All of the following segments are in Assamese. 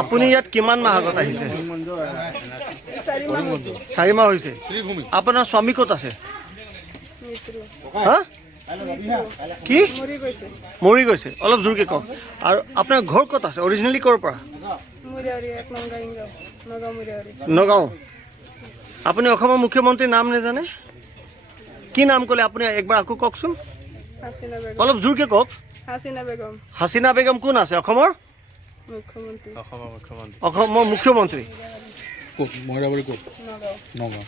আপুনি ইয়াত কিমান মাহ আগত আহিছে? 4 মাহ হৈছে। আপোনাৰ স্বামী ক'ত আছে? হা? কি মৰি গৈছে? অলপ জোৰকে কওক। আৰু আপোনাৰ ঘৰ ক'ত আছে? অৰিজিনেলি ক'ৰ পৰা? নগাঁও। আপুনি অসমৰ মুখ্যমন্ত্ৰীৰ নাম নাজানে? কি নাম ক'লে আপুনি? একবাৰ আকৌ কওকচোন, অলপ জোৰকে কওক। হাছিনা বেগম কোন আছে? অসমৰ মুখ্যমন্ত্ৰী। ক'ত? মহিলাবাৰী ক'ত? নগাঁও।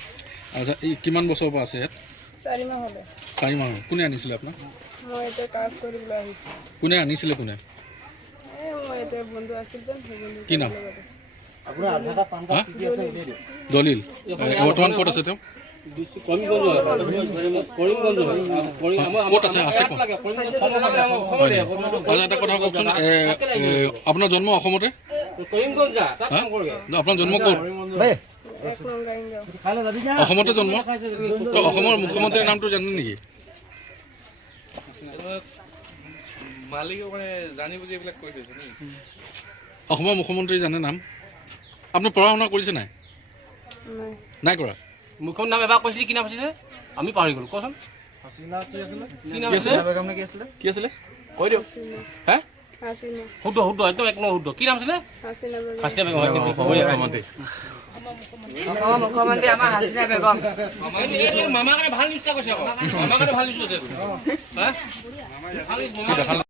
আচ্ছা, এই কিমান বছৰৰ পৰা আছে ইয়াত? 4 মাহ হ'লে। 4 মাহ। কোনে আনিছিলে আপোনাক? মই এতিয়া কাজ কৰিবলৈ আহিছোঁ। কোনে আনিছিলে? কোনে? মই এতিয়া বন্ধু আছিল যে, সেই বন্ধু। কি নাম? দলিল। বৰ্তমান ক'ত আছে তেওঁ? ক'ত আছে? আছে ক'ত? আচ্ছা, এটা কথা কওকচোন, আপোনাৰ জন্ম অসমতে? আপোনাৰ জন্ম ক'ত? অসমতে জন্ম? তো অসমৰ মুখ্যমন্ত্ৰীৰ নামটো জানে নেকি? অসমৰ মুখ্যমন্ত্ৰী জানে নাম? আপুনি পঢ়া শুনা কৰিছে নাই? নাই কৰা। মুখ্যমন্ত্ৰী নাম এবাৰ কৈছিলে, কি নাম আছিলে? আমি পাহৰি গ'লো। কচোন কি আছিলে? কৈ দিয়ক। হে? শুদ্ধ একদম 1 নম্বৰ শুদ্ধ। কি নাম আছিলে? হাছিনা বেগম। মুখ্যমন্ত্ৰী আমাৰ হাছিনা বেগম। মামাৰ কাৰণে ভাল নিউজ এটা কৈছে আকৌ। মামাৰ কাৰণে ভাল নিউজ আছে।